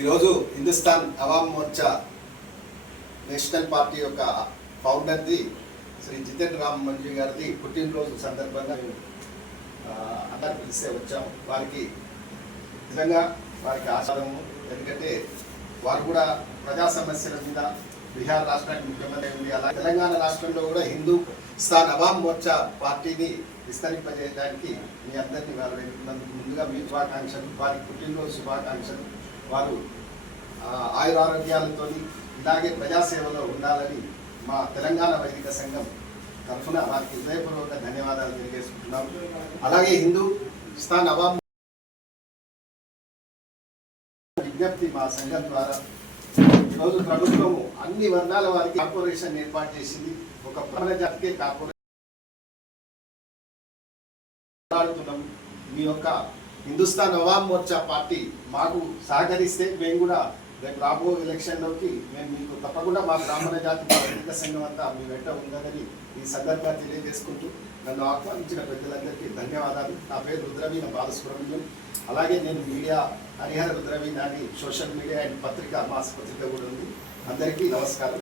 ఈరోజు Hindustan Awam Morcha national party యొక్క ఫౌండర్ది Shri Jiten Ram Manji గారిది పుట్టినరోజు సందర్భంగా అందరు పిలిస్తే వచ్చాము. వారికి నిజంగా వారికి ఆచారము, ఎందుకంటే వారు కూడా ప్రజా సమస్యల మీద బీహార్ రాష్ట్రానికి ముఖ్యమంత్రి ఉంది. అలా తెలంగాణ రాష్ట్రంలో కూడా హిందూస్థాన్ అవామ్ మోర్చా పార్టీని విస్తరింపజేయడానికి మీ అందరినీ వారు వెళ్తున్నందుకు ముందుగా మీ శుభాకాంక్షలు, వారికి పుట్టినరోజు శుభాకాంక్షలు. వారు ఆయురారోగ్యాలతో ఇలాగే ప్రజాసేవలో ఉండాలని మా తెలంగాణ వైదిక సంఘం తరఫున వారికి హృదయపూర్వక ధన్యవాదాలు తెలియజేసుకుంటున్నాము. అలాగే హిందూస్థాన్ అవామ్ విజ్ఞప్తి మా సంఘం ద్వారా ఈరోజు ప్రభుత్వము అన్ని వర్గాల వారికి కార్పొరేషన్ ఏర్పాటు చేసింది. ఒక ప్రబల జాతికే కార్పొరేషన్ మీ యొక్క హిందుస్థాన్ అవామ్ మోర్చా పార్టీ మాకు సహకరిస్తే మేము కూడా రేపు రాబో ఎలక్షన్లోకి మేము మీకు తప్పకుండా మా బ్రాహ్మణ జాతి వైదిక సంఘం అంతా మీ వెంట ఉందని ఈ సందర్భంగా తెలియజేసుకుంటూ నన్ను ఆహ్వానించిన పెద్దలందరికీ ధన్యవాదాలు. నా పేరు రుద్రవీణ బాలసుబ్రహ్మణ్యం. అలాగే నేను మీడియా హరిహర రుద్రవీణ అని సోషల్ మీడియా అండ్ పత్రిక మాస పత్రిక కూడా ఉంది. అందరికీ నమస్కారం.